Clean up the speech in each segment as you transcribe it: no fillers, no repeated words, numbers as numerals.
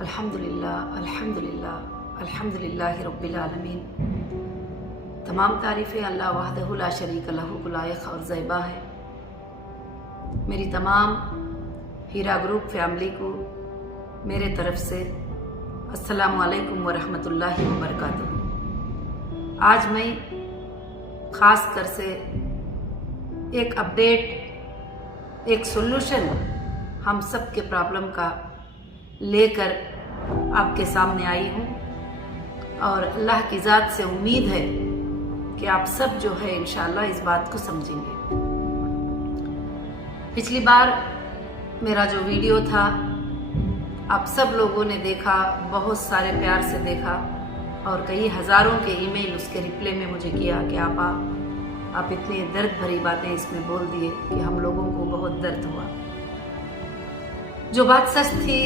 अल्हम्दुलिल्लाह अल्हम्दुलिल्लाह अल्हम्दुलिल्लाहि रब्बिल आलमीन। तमाम तारीफ़ें अल्लाह वहदहु ला शरीक लहू को लायक और ज़ैबा है। मेरी तमाम हीरा ग्रुप फैमिली को मेरे तरफ से अस्सलामु अलैकुम व रहमतुल्लाहि व बरकातुहू। आज मैं ख़ास कर से एक अपडेट, एक सोल्यूशन हम सब के प्रॉब्लम का लेकर आपके सामने आई हूँ और अल्लाह की ज़ात से उम्मीद है कि आप सब जो है इंशाअल्लाह इस बात को समझेंगे। पिछली बार मेरा जो वीडियो था आप सब लोगों ने देखा, बहुत सारे प्यार से देखा और कई हज़ारों के ईमेल उसके रिप्लाई में मुझे किया कि आप इतनी दर्द भरी बातें इसमें बोल दिए कि हम लोगों को बहुत दर्द हुआ। जो बात सच थी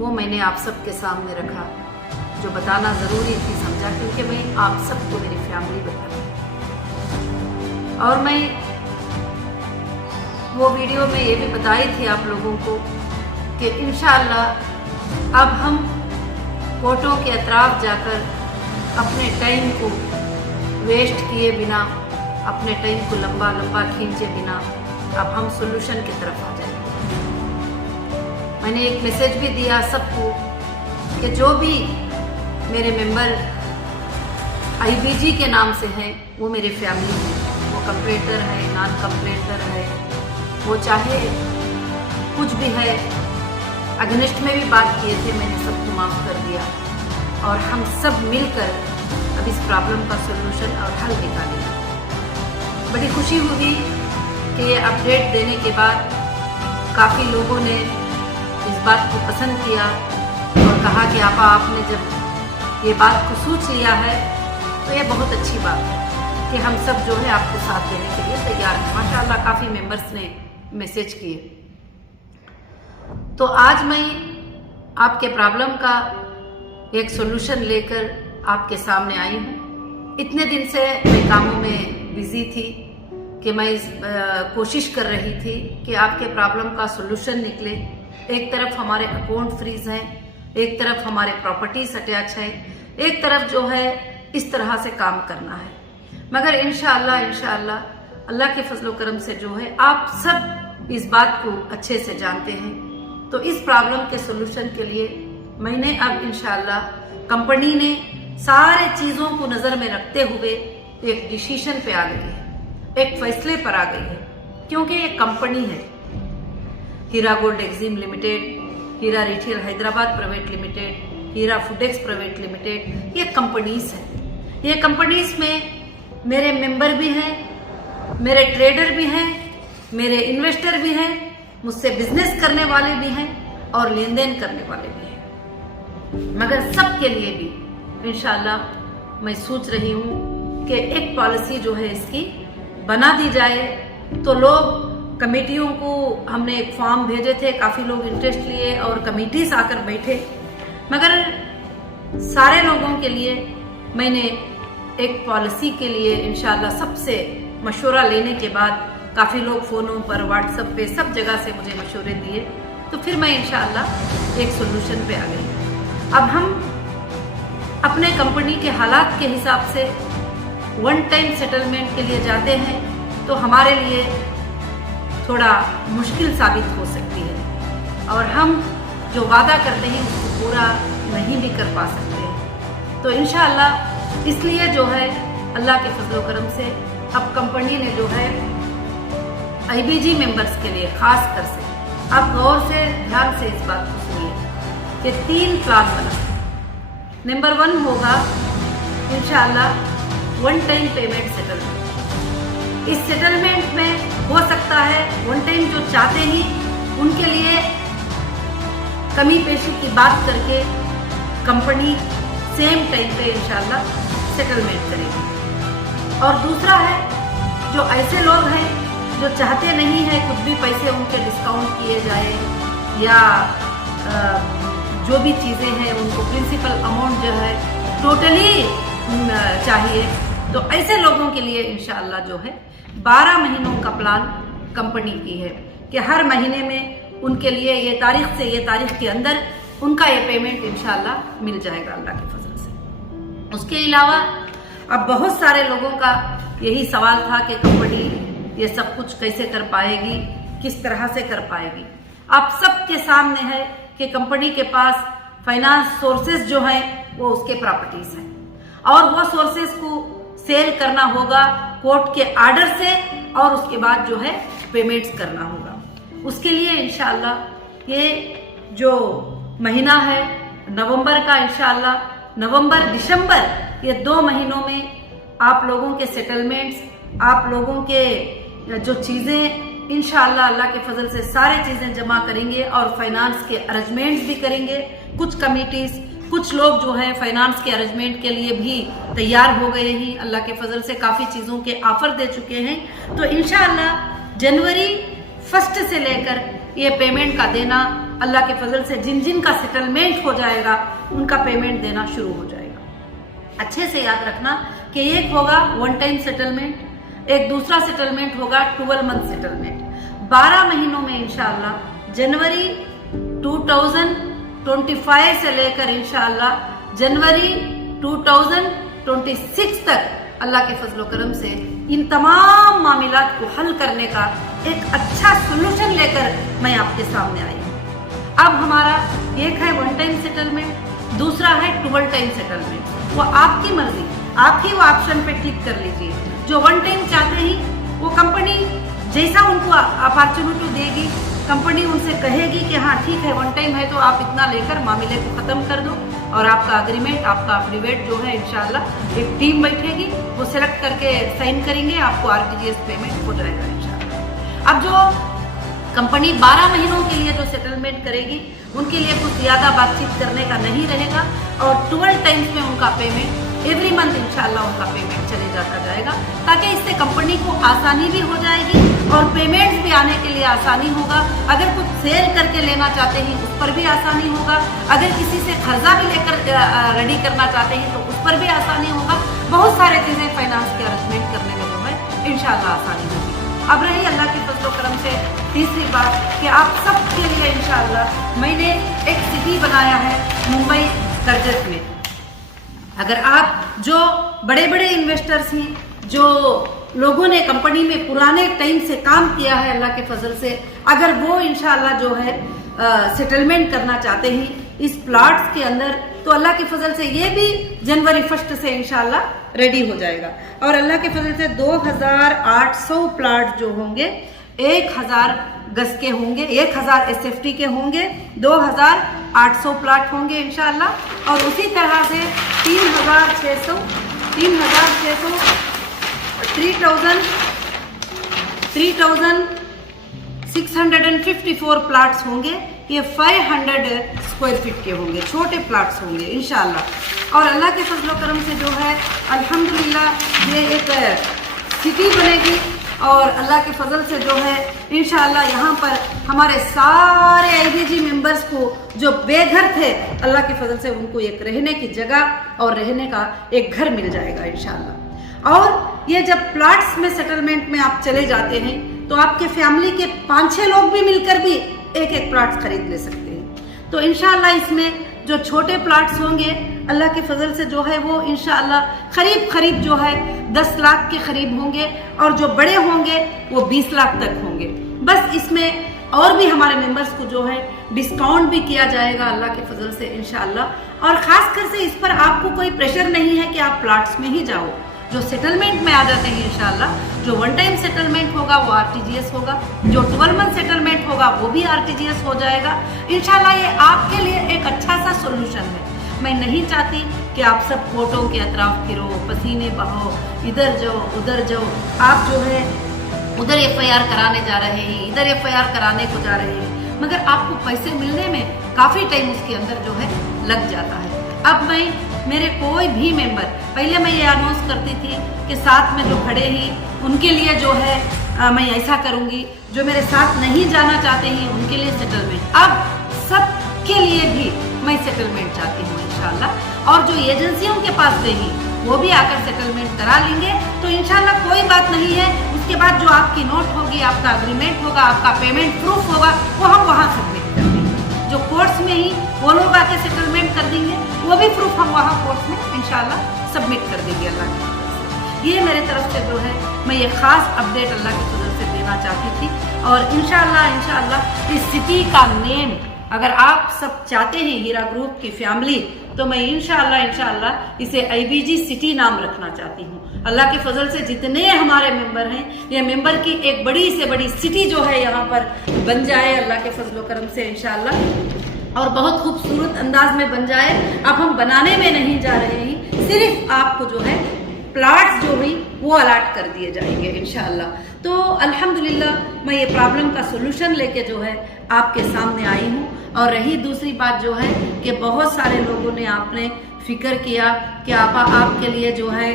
वो मैंने आप सबके सामने रखा, जो बताना ज़रूरी थी समझा, क्योंकि मैं आप सबको मेरी फैमिली बता रही। और मैं वो वीडियो में ये भी बताई थी आप लोगों को कि इंशाअल्लाह अब हम कोर्टों के अतराफ जाकर अपने टाइम को वेस्ट किए बिना, अपने टाइम को लंबा लंबा खींचे बिना अब हम सोल्यूशन की तरफ आ जाएंगे। मैंने एक मैसेज भी दिया सबको कि जो भी मेरे मेंबर IBG के नाम से हैं वो मेरी फैमिली है, वो कंप्लेंटर है, नॉन कंप्लेंटर है, वो चाहे कुछ भी है, अगेंस्ट में भी बात किए थे, मैंने सबको माफ़ कर दिया और हम सब मिलकर अब इस प्रॉब्लम का सोल्यूशन और हल निकालेंगे। बड़ी खुशी हुई कि ये अपडेट देने के बाद काफ़ी लोगों ने इस बात को पसंद किया और कहा कि आपने जब ये बात को सोच लिया है तो ये बहुत अच्छी बात है कि हम सब जो है आपको साथ देने के लिए तैयार हैं। माशाअल्लाह काफ़ी मेंबर्स ने मैसेज किए। तो आज मैं आपके प्रॉब्लम का एक सोल्यूशन लेकर आपके सामने आई हूँ। इतने दिन से मैं कामों में बिजी थी कि मैं कोशिश कर रही थी कि आपके प्रॉब्लम का सोल्यूशन निकले। एक तरफ हमारे अकाउंट फ्रीज हैं, एक तरफ हमारे प्रॉपर्टीज अटैच है, एक तरफ जो है इस तरह से काम करना है। मगर इंशाअल्लाह अल्लाह के फजलो करम से जो है आप सब इस बात को अच्छे से जानते हैं। तो इस प्रॉब्लम के सोल्यूशन के लिए मैंने अब इंशाअल्लाह कंपनी ने सारे चीज़ों को नज़र में रखते हुए एक डिसीजन पे आ गई है, एक फैसले पर आ गई है, क्योंकि ये कंपनी है हीरा गोल्ड एक्जिम लिमिटेड, हीरा रिटेल हैदराबाद प्राइवेट लिमिटेड, हीरा फूडेक्स प्राइवेट लिमिटेड, ये कंपनीज हैं। ये कंपनीज में मेरे मेंबर भी हैं, मेरे ट्रेडर भी हैं, मेरे इन्वेस्टर भी हैं, मुझसे बिजनेस करने वाले भी हैं और लेन देन करने वाले भी हैं। मगर सबके लिए भी इंशाअल्लाह मैं सोच रही हूँ कि एक पॉलिसी जो है इसकी बना दी जाए। तो लोग कमेटियों को हमने एक फॉर्म भेजे थे, काफ़ी लोग इंटरेस्ट लिए और कमेटीज आकर बैठे, मगर सारे लोगों के लिए मैंने एक पॉलिसी के लिए इंशाअल्लाह सबसे मशवरा लेने के बाद काफ़ी लोग फ़ोनों पर, व्हाट्सएप पे, सब जगह से मुझे मशवरे दिए, तो फिर मैं इंशाअल्लाह एक सोल्यूशन पे आ गई। अब हम अपने कंपनी के हालात के हिसाब से वन टाइम सेटलमेंट के लिए जाते हैं तो हमारे लिए थोड़ा मुश्किल साबित हो सकती है और हम जो वादा करते हैं उसको पूरा नहीं भी कर पा सकते हैं। तो इंशाअल्लाह इसलिए जो है अल्लाह के फजलो करम से अब कंपनी ने जो है IBG मेंबर्स के लिए खास कर से, आप गौर से ध्यान से इस बात को सुनिए कि 3 प्लान बना। नंबर 1 होगा इंशाअल्लाह वन टाइम पेमेंट सेटलमेंट। इस सेटलमेंट में हो सकता है वन टाइम जो चाहते ही उनके लिए कमी पेशी की बात करके कंपनी सेम टाइम पे इंशाअल्लाह सेटलमेंट करेगी। और दूसरा है जो ऐसे लोग हैं जो चाहते नहीं है कुछ भी पैसे उनके डिस्काउंट किए जाए या जो भी चीज़ें हैं उनको प्रिंसिपल अमाउंट जो है टोटली चाहिए, तो ऐसे लोगों के लिए इंशाअल्लाह जो है 12 महीनों का प्लान कंपनी की है कि हर महीने में उनके लिए ये तारीख से ये तारीख के अंदर उनका ये पेमेंट इंशाल्लाह मिल जाएगा अल्लाह के फजल से। उसके अलावा अब बहुत सारे लोगों का यही सवाल था कि कंपनी ये सब कुछ कैसे कर पाएगी, किस तरह से कर पाएगी। आप सबके सामने है कि कंपनी के पास फाइनेंस सोर्सेज जो है वो उसके प्रॉपर्टीज है और वो सोर्सेज को सेल करना होगा कोर्ट के आर्डर से और उसके बाद जो है पेमेंट्स करना होगा। उसके लिए इंशाल्लाह ये जो महीना है नवंबर का, इंशाल्लाह नवंबर दिसंबर ये 2 महीनों में आप लोगों के सेटलमेंट्स, आप लोगों के जो चीज़ें इंशाल्लाह अल्लाह के फजल से सारे चीज़ें जमा करेंगे और फाइनेंस के अरेंजमेंट्स भी करेंगे। कुछ कमिटीज़, कुछ लोग जो है फाइनेंस के अरेंजमेंट के लिए भी तैयार हो गए हैं, अल्लाह के फजल से काफ़ी चीज़ों के ऑफर दे चुके हैं। तो इंशाल्लाह जनवरी 1 से लेकर ये पेमेंट का देना अल्लाह के फजल से जिन जिन का सेटलमेंट हो जाएगा उनका पेमेंट देना शुरू हो जाएगा। अच्छे से याद रखना कि एक होगा 1 टाइम सेटलमेंट, एक दूसरा सेटलमेंट होगा 12 मंथ सेटलमेंट। 12 महीनों में इंशाल्लाह जनवरी 2025 से लेकर इंशाल्लाह जनवरी 2026 तक अल्लाह के फजलो करम से इन तमाम मामलात को हल करने का एक अच्छा सोल्यूशन लेकर मैं आपके सामने आई हूँ। अब हमारा एक है 1 टाइम सेटलमेंट, दूसरा है 12 टाइम सेटलमेंट। वो आपकी मर्जी, आप ही वो ऑप्शन पे क्लिक कर लीजिए। जो 1 टाइम चाहते हैं वो कंपनी जैसा उनको अपॉर्चुनिटी देगी, कंपनी उनसे कहेगी कि हाँ ठीक है 1 टाइम है तो आप इतना लेकर मामले को ख़त्म कर दो और आपका अग्रीमेंट, आपका एफिडेविट जो है इंशाल्लाह एक टीम बैठेगी, वो सिलेक्ट करके साइन करेंगे, आपको आरटीजीएस पेमेंट हो जाएगा इंशाल्लाह। अब जो कंपनी 12 महीनों के लिए जो सेटलमेंट करेगी उनके लिए कुछ ज़्यादा बातचीत करने का नहीं रहेगा और 12 टाइम्स में उनका पेमेंट एवरी मंथ इंशाल्लाह उनका पेमेंट चले जाता जाएगा, ताकि इससे कंपनी को आसानी भी हो जाएगी और पेमेंट्स भी आने के लिए आसानी होगा। अगर कुछ सेल करके लेना चाहते हैं उस पर भी आसानी होगा, अगर किसी से कर्जा भी लेकर रेडी करना चाहते हैं तो उस पर भी आसानी होगा। बहुत सारे चीज़ें फाइनेंस के अरेंजमेंट करने में जो है इंशाल्लाह आसानी होगी। अब रही अल्लाह के फजलो करम से तीसरी बात कि आप सबके लिए इंशाल्लाह मैंने एक सिटी बनाया है मुंबई कर्जत में। अगर आप जो बड़े बड़े इन्वेस्टर्स हैं, जो लोगों ने कंपनी में पुराने टाइम से काम किया है अल्लाह के फजल से, अगर वो इंशाल्लाह जो है सेटलमेंट करना चाहते हैं इस प्लॉट्स के अंदर, तो अल्लाह के फजल से ये भी जनवरी 1 से इंशाल्लाह रेडी हो जाएगा। और अल्लाह के फजल से 2800 प्लॉट जो होंगे 1000 गज के होंगे, 1000 SFT के होंगे, 2800 प्लॉट होंगे इंशाल्लाह। और उसी तरह से 3654 प्लॉट्स होंगे। ये 500 स्क्वायर फीट के होंगे, छोटे प्लॉट्स होंगे इंशाल्लाह। और अल्लाह के फजलो करम से जो है अल्हम्दुलिल्लाह ये एक सिटी बनेगी और अल्लाह के फजल से जो है इंशाल्लाह यहाँ पर हमारे सारे IBG मेंबर्स को जो बेघर थे अल्लाह के फजल से उनको एक रहने की जगह और रहने का एक घर मिल जाएगा इंशाल्लाह। और ये जब प्लॉट्स में सेटलमेंट में आप चले जाते हैं तो आपके फैमिली के 5-6 लोग भी मिलकर भी एक प्लॉट खरीद ले सकते हैं। तो इंशाल्लाह इसमें जो छोटे प्लॉट्स होंगे अल्लाह के फजल से जो है वो इंशाल्लाह करीब जो है 10 लाख के करीब होंगे और जो बड़े होंगे वो 20 लाख तक होंगे। बस इसमें और भी हमारे मेंबर्स को जो है डिस्काउंट भी किया जाएगा अल्लाह के फजल से इंशाल्लाह। और ख़ास कर से इस पर आपको कोई प्रेशर नहीं है कि आप प्लॉट्स में ही जाओ, जो सेटलमेंट में आ जाते हैं इंशाल्लाह। जो 1 टाइम सेटलमेंट होगा वो आरटीजीएस होगा, जो 12 मंथ सेटलमेंट होगा वो भी आरटीजीएस हो जाएगा इंशाल्लाह। ये आपके लिए एक अच्छा सा सोल्यूशन है। मैं नहीं चाहती कि आप सब कोर्टों के अतराफ फिरो, पसीने बहो, इधर जाओ उधर जाओ। आप जो है उधर FIR कराने जा रहे हैं, इधर FIR कराने को जा रहे हैं, मगर आपको पैसे मिलने में काफ़ी टाइम उसके अंदर जो है लग जाता है। अब मैं मेरे कोई भी मेंबर, पहले मैं ये अनाउंस करती थी कि साथ में जो खड़े हैं उनके लिए जो है मैं ऐसा करूँगी, जो मेरे साथ नहीं जाना चाहते हैं उनके लिए सेटलमेंट। अब सबके लिए भी मैं सेटलमेंट चाहती हूँ इंशाल्लाह। और जो एजेंसियों के पास देंगी वो भी आकर सेटलमेंट करा लेंगे। तो इंशाल्लाह कोई बात नहीं है। उसके बाद जो आपकी नोट होगी, आपका अग्रीमेंट होगा, आपका पेमेंट प्रूफ होगा, वो हम वहाँ सबमिट कर देंगे। जो कोर्ट्स में ही वो लोग आके सेटलमेंट कर देंगे, वो भी प्रूफ हम वहाँ कोर्ट में इंशाल्लाह सबमिट कर देंगे अल्लाह की तरफ से। ये मेरे तरफ से जो है मैं ये खास अपडेट अल्लाह की तरफ से देना चाहती थी। और इंशाल्लाह इस सिटी का नेम अगर आप सब चाहते हैं हीरा ग्रुप की फैमिली, तो मैं इंशाल्लाह इसे IBG सिटी नाम रखना चाहती हूँ। अल्लाह के फजल से जितने हमारे मेंबर हैं, ये मेंबर की एक बड़ी से बड़ी सिटी जो है यहाँ पर बन जाए अल्लाह के फजल करम से इंशाल्लाह, और बहुत खूबसूरत अंदाज में बन जाए। अब हम बनाने में नहीं जा रहे हैं, सिर्फ आपको जो है प्लाट्स जो हुई वो अलाट कर दिए जाएंगे इंशाल्लाह। तो अल्हम्दुलिल्लाह मैं ये प्रॉब्लम का सोल्यूशन लेके जो है आपके सामने आई हूँ। और रही दूसरी बात जो है कि बहुत सारे लोगों ने आपने फिक्र किया कि आपा आपके लिए जो है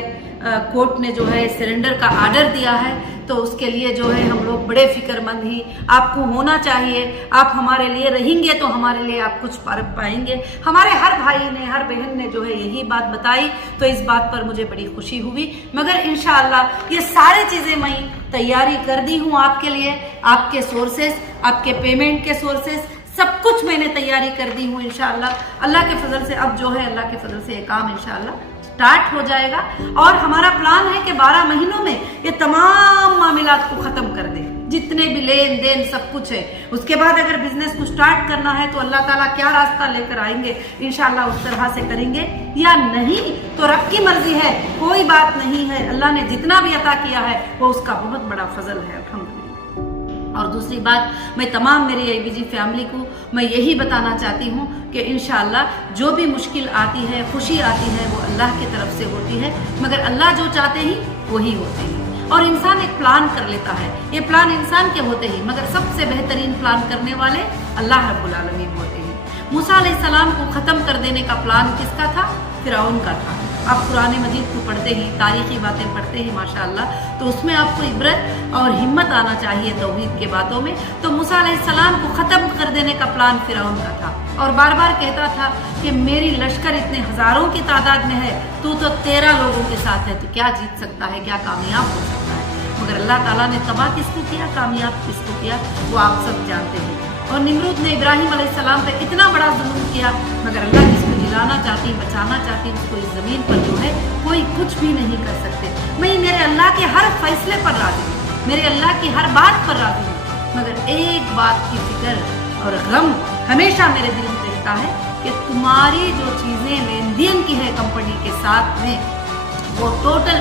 कोर्ट ने जो है सरेंडर का आर्डर दिया है, तो उसके लिए जो है हम लोग बड़े फिक्रमंद ही, आपको होना चाहिए, आप हमारे लिए रहेंगे तो हमारे लिए आप कुछ पाएंगे। हमारे हर भाई ने हर बहन ने जो है यही बात बताई, तो इस बात पर मुझे बड़ी खुशी हुई। मगर इंशाअल्लाह ये सारी चीज़ें मैं तैयारी कर दी हूँ आपके लिए, आपके सोर्सेस, आपके पेमेंट के सोर्सेस, सब कुछ मैंने तैयारी कर दी हूँ इंशाअल्लाह। अल्लाह के फजल से अब जो है अल्लाह के फजल से ये काम इंशाअल्लाह स्टार्ट हो जाएगा। और हमारा प्लान है कि 12 महीनों में ये तमाम मामलात को खत्म कर दें, जितने भी लेन देन सब कुछ है। उसके बाद अगर बिजनेस को स्टार्ट करना है तो अल्लाह ताला क्या रास्ता लेकर आएंगे इंशाअल्लाह उस तरह से करेंगे, या नहीं तो रब की मर्जी है, कोई बात नहीं है। अल्लाह ने जितना भी अता किया है वो उसका बहुत बड़ा फजल है अल्हम्दुलिल्लाह। और दूसरी बात, मैं तमाम मेरी IBG फैमिली को मैं यही बताना चाहती हूँ कि इंशाअल्लाह जो भी मुश्किल आती है, खुशी आती है, वो अल्लाह की तरफ से होती है। मगर अल्लाह जो चाहते ही वही होते हैं। और इंसान एक प्लान कर लेता है, ये प्लान इंसान के होते ही, मगर सबसे बेहतरीन प्लान करने वाले अल्लाह रब्बुल आलमीन होते हैं। मूसा अलैहिस्सलाम को खत्म कर देने का प्लान किसका था? फिरौन का था। आप कुरान मजीद को पढ़ते ही, तारीखी बातें पढ़ते ही माशाअल्लाह, तो उसमें आपको इबरत और हिम्मत आना चाहिए तौहीद के बातों में। तो मूसा अलैहिस्सलाम को खत्म कर देने का प्लान फिरौन का था, और बार बार कहता था कि मेरी लश्कर इतने हजारों की तादाद में है, तू तो 13 लोगों के साथ है, तो क्या जीत सकता है, क्या कामयाब हो सकता है? मगर अल्लाह ताला ने तबाह किसको किया, कामयाब किसको किया, वो आप सब जानते हैं। और निमरूद ने इब्राहिम अलैहिस्सलाम पे इतना बड़ा जुल्म किया, मगर अल्लाह जिसको जिलाना चाहती, बचाना चाहती, उसको इस जमीन पर जो है कोई कुछ भी नहीं कर सकते। मैं मेरे अल्लाह के हर फैसले पर राजी हूँ, मेरे अल्लाह की हर बात पर राजी हूँ, मगर एक बात की फिक्र और गम हमेशा मेरे दिल में रहता है कि तुम्हारी जो चीजें लेन देन की है कंपनी के साथ में, वो टोटल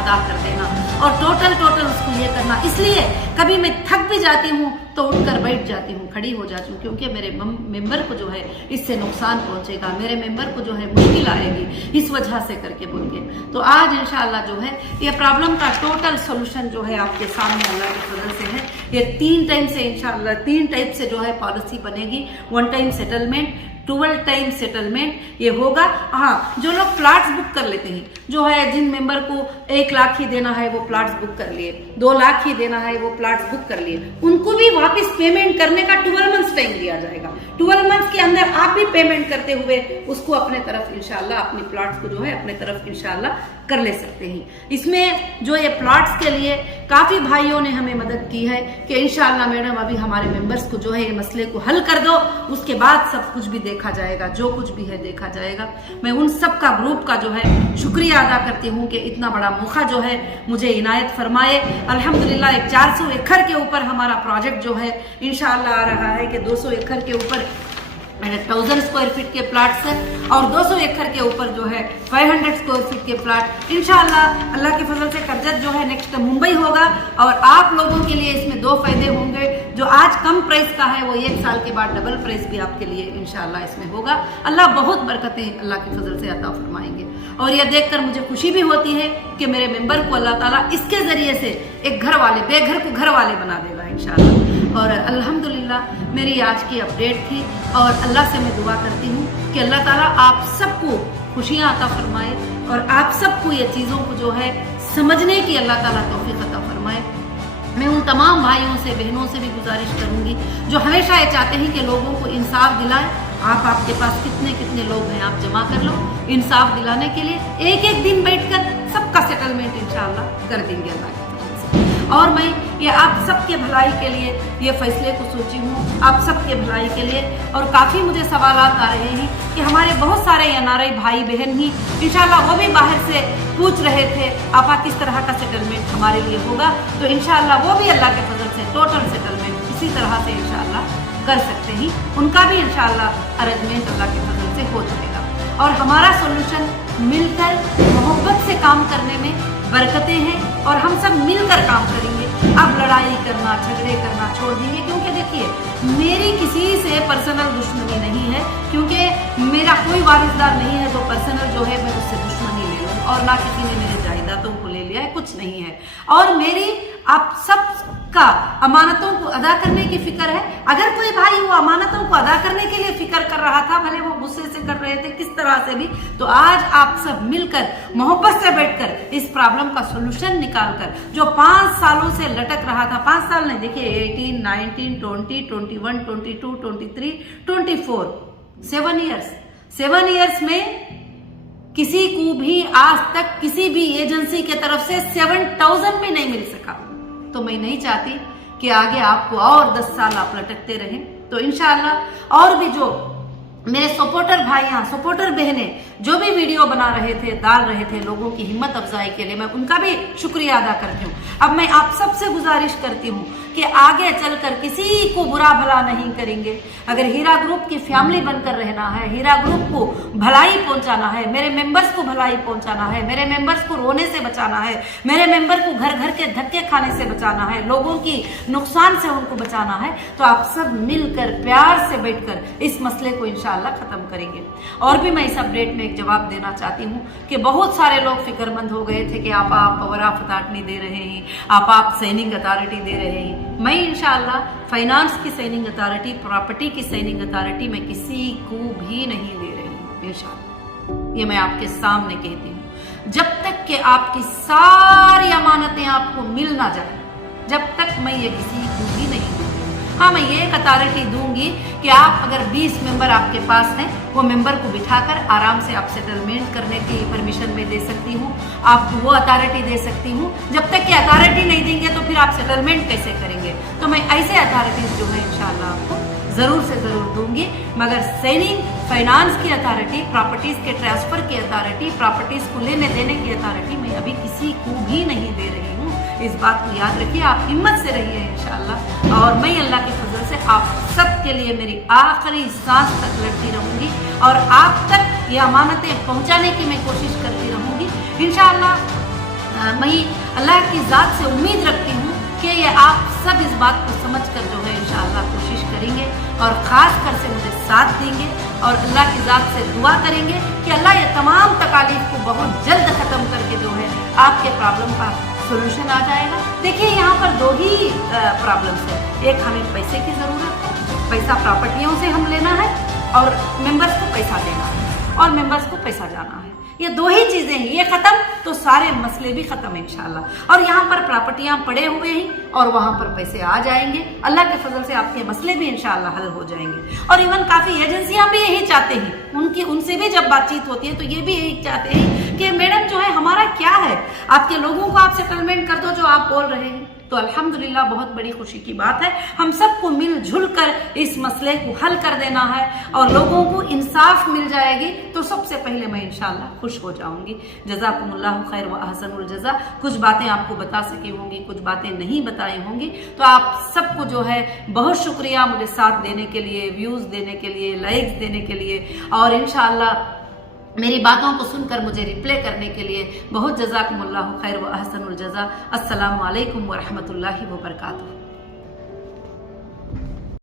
अदा कर देना, और टोटल उसको ये करना। इसलिए कभी मैं थक भी जाती हूँ तो उठकर बैठ जाती हूँ, खड़ी हो जाती हूँ, क्योंकि मेरे मेंबर को जो है इससे नुकसान पहुंचेगा, मेरे मेंबर को जो है मुश्किल आएगी, इस वजह से करके बोल के। तो आज इंशाअल्लाह जो है ये प्रॉब्लम का टोटल सोल्यूशन जो है आपके सामने अल्लाह के फजल से है। ये 3 टाइम से इंशाअल्लाह 3 टाइप से जो है पॉलिसी बनेगी। 1 टाइम सेटलमेंट, 12 टाइम सेटलमेंट ये होगा। हाँ, जो लोग प्लाट्स बुक कर लेते हैं, जो है जिन मेंबर को 1 लाख ही देना है वो प्लाट्स बुक कर लिए, 2 लाख ही देना है वो प्लाट्स बुक कर लिए, उनको भी वापस पेमेंट करने का 12 मंथ्स टाइम दिया जाएगा। 12 मंथ्स के अंदर आप भी पेमेंट करते हुए उसको अपने तरफ इंशाल्लाह, अपनी प्लाट्स को जो है अपने तरफ इंशाल्लाह कर ले सकते हैं। इसमें जो ये प्लाट्स के लिए काफी भाइयों ने हमें मदद की है कि इंशाल्लाह मैडम अभी हमारे मेंबर्स को जो है ये मसले को हल कर दो, उसके बाद सब कुछ भी देखा जाएगा, जो कुछ भी है देखा जाएगा। मैं उन सब का ग्रुप का जो है शुक्रिया अदा करती हूँ कि इतना बड़ा मौका जो है मुझे इनायत फरमाए। अल्हम्दुलिल्लाह एक 400 एकड़ के ऊपर हमारा प्रोजेक्ट जो है इंशाअल्लाह आ रहा है कि 200 एकड़ के ऊपर 1000 स्क्वायर फीट के प्लाट्स है, और 200 एकड़ के ऊपर जो है 500 स्क्वायर फीट के प्लाट इंशाअल्लाह अल्लाह के फजल से करजत जो है नेक्स्ट मुंबई होगा। और आप लोगों के लिए इसमें 2 फायदे होंगे, जो आज कम प्राइस का है वो 1 साल के बाद डबल प्राइस भी आपके लिए इंशाअल्लाह इसमें होगा। अल्लाह बहुत बरकतें अल्लाह के फजल से अता फरमाएंगे। और यह देखकर मुझे खुशी भी होती है कि मेरे मेंबर को अल्लाह ताला इसके जरिए से एक घर वाले, बेघर को घर वाले बना देगा इंशाअल्लाह। और अल्हम्दुलिल्लाह मेरी आज की अपडेट थी, और अल्लाह से मैं दुआ करती हूँ कि अल्लाह ताला आप सबको खुशियाँ अता फरमाए, और आप सबको ये चीज़ों को जो है समझने की अल्लाह ताला तौफीक अता फरमाए। मैं उन तमाम भाइयों से, बहनों से भी गुजारिश करूंगी जो हमेशा ये चाहते हैं कि लोगों को इंसाफ दिलाए। आपके पास कितने लोग हैं, आप जमा कर लो इंसाफ दिलाने के लिए। एक दिन बैठकर सबका सेटलमेंट इंशाअल्लाह कर देंगे अल्लाह की तरफ से। और मैं ये आप सबके भलाई के लिए ये फैसले को सोची हूँ, आप सबके भलाई के लिए। और काफ़ी मुझे सवालात आ रहे हैं कि हमारे बहुत सारे NRI भाई बहन ही इंशाल्लाह वो भी बाहर से पूछ रहे थे आपा किस तरह का सेटलमेंट हमारे लिए होगा, तो इंशाल्लाह वो भी अल्लाह के फजल से टोटल सेटलमेंट इसी तरह से इंशाल्लाह कर सकते हैं। उनका भी इंशाल्लाह अरेंजमेंट अल्लाह के फजल से हो जाएगा। और हमारा सोल्यूशन मिलकर मोहब्बत से काम करने में बरकतें हैं और हम सब मिलकर काम करेंगे। अब लड़ाई करना, झगड़े करना छोड़ देंगे, क्योंकि देखिए मेरी किसी से पर्सनल दुश्मनी नहीं है, क्योंकि मेरा कोई वारिसदार नहीं है जो पर्सनल जो है मैं उससे दुश्मनी ले लूँ, और ना किसी ने मेरे जायदादों को ले लिया है, कुछ नहीं है। और मेरी आप सब का अमानतों को अदा करने की फिक्र है। अगर कोई भाई वो अमानतों को अदा करने के लिए फिक्र कर रहा था, भले वो गुस्से से कर रहे थे किस तरह से भी, तो आज आप सब मिलकर मोहब्बत से बैठकर इस प्रॉब्लम का सोल्यूशन निकालकर, जो 5 सालों से लटक रहा था, 5 साल नहीं, देखिए 18, 19, 20, 21, 22, 23, 24, 7 ईयर्स, 7 ईयर्स में किसी को भी आज तक किसी भी एजेंसी के तरफ से 7,000 भी नहीं मिल सका। तो मैं नहीं चाहती कि आगे आपको और 10 साल आप लटकते रहें। तो इंशाअल्लाह और भी जो मेरे सपोर्टर भाइयां, सपोर्टर बहनें जो भी वीडियो बना रहे थे, डाल रहे थे लोगों की हिम्मत अफजाई के लिए, मैं उनका भी शुक्रिया अदा करती हूँ। अब मैं आप सबसे गुजारिश करती हूँ कि आगे चलकर किसी को बुरा भला नहीं करेंगे। अगर हीरा ग्रुप की फैमिली बनकर रहना है, हीरा ग्रुप को भलाई पहुंचाना है, मेरे मेंबर्स को भलाई पहुंचाना है, मेरे मेंबर्स को रोने से बचाना है, मेरे मेंबर को घर घर के धक्के खाने से बचाना है, लोगों की नुकसान से उनको बचाना है, तो आप सब मिलकर प्यार से बैठकर इस मसले को इंशाअल्लाह खत्म करेंगे। और भी मैं इस अपडेट में एक जवाब देना चाहती हूँ कि बहुत सारे लोग फिक्रमंद हो गए थे कि आप वराफत नहीं दे रहे हैं, आप साइनिंग अथॉरिटी दे रहे हैं। मैं इंशाअल्लाह फाइनेंस की साइनिंग अथॉरिटी, प्रॉपर्टी की साइनिंग अथॉरिटी मैं किसी को भी नहीं दे रही हूँ इंशाअल्लाह। ये मैं आपके सामने कहती हूँ। जब तक कि आपकी सारी अमानतें आपको मिल ना जाए, जब तक मैं ये किसी को भी नहीं दूंगी। हाँ, मैं ये एक अथॉरिटी दूंगी कि आप अगर 20 मेंबर आपके पास हैं, वो मेंबर को बिठाकर आराम से आप सेटलमेंट करने की परमिशन में दे सकती हूँ, आपको वो अथॉरिटी दे सकती हूँ। जब तक कि अथॉरिटी नहीं देंगे तो फिर आप सेटलमेंट कैसे करेंगे? तो मैं ऐसे अथॉरिटीज जो है इंशाअल्लाह आपको जरूर से जरूर दूंगी। मगर सेलिंग फाइनेंस की अथॉरिटी, प्रॉपर्टीज के ट्रांसफर की अथॉरिटी, प्रॉपर्टीज को लेने देने की अथॉरिटी मैं अभी किसी को भी नहीं दे रही हूँ। इस बात को याद रखिए, आप हिम्मत से रहिए इंशाअल्लाह। और मैं अल्लाह के फजल से आप सब के लिए मेरी आखिरी सांस तक लड़ती रहूंगी और आप तक ये अमानतें पहुंचाने की मैं कोशिश करती रहूंगी इंशाअल्लाह। मैं अल्लाह की ज़ात से उम्मीद रखती हूँ कि ये आप सब इस बात को समझकर जो है इंशाअल्लाह कोशिश करेंगे और ख़ास कर से मुझे साथ देंगे और अल्लाह की ज़ात से दुआ करेंगे कि अल्लाह ये तमाम तकालीफ को बहुत जल्द ख़त्म करके जो है आपके प्रॉब्लम का सोल्यूशन आ जाएगा। देखिए यहाँ पर 2 ही प्रॉब्लम्स है। एक, हमें पैसे की ज़रूरत है, पैसा प्रॉपर्टियों से हम लेना है, और मेंबर्स को पैसा देना है और मेंबर्स को पैसा जाना है। ये 2 ही चीजें हैं, ये खत्म तो सारे मसले भी खत्म इंशाअल्लाह। और यहाँ पर प्रॉपर्टियां पड़े हुए हैं और वहां पर पैसे आ जाएंगे। अल्लाह के फजल से आपके मसले भी इंशाअल्लाह हल हो जाएंगे। और इवन काफी एजेंसियां भी यही चाहते हैं, उनसे भी जब बातचीत होती है तो ये भी यही चाहते हैं कि मैडम जो है हमारा क्या है, आपके लोगों को आप सेटलमेंट कर दो जो आप बोल रहे हैं। तो अल्हम्दुलिल्लाह बहुत बड़ी खुशी की बात है, हम सबको मिलजुल कर इस मसले को हल कर देना है और लोगों को इंसाफ मिल जाएगी तो सबसे पहले मैं इंशाअल्लाह खुश हो जाऊंगी। जज़ाकुमुल्लाहु खैर व अहसनुल जज़ा। कुछ बातें आपको बता सकी होंगी, कुछ बातें नहीं बताई होंगी, तो आप सबको जो है बहुत शुक्रिया मुझे साथ देने के लिए, व्यूज़ देने के लिए, लाइक्स देने के लिए और इंशाअल्लाह मेरी बातों को सुनकर मुझे रिप्ले करने के लिए बहुत जज़ाकुमुल्लाहु खैर व अहसनुल जज़ा। अस्सलामु अलैकुम व रहमतुल्लाहि व बरकातुहू।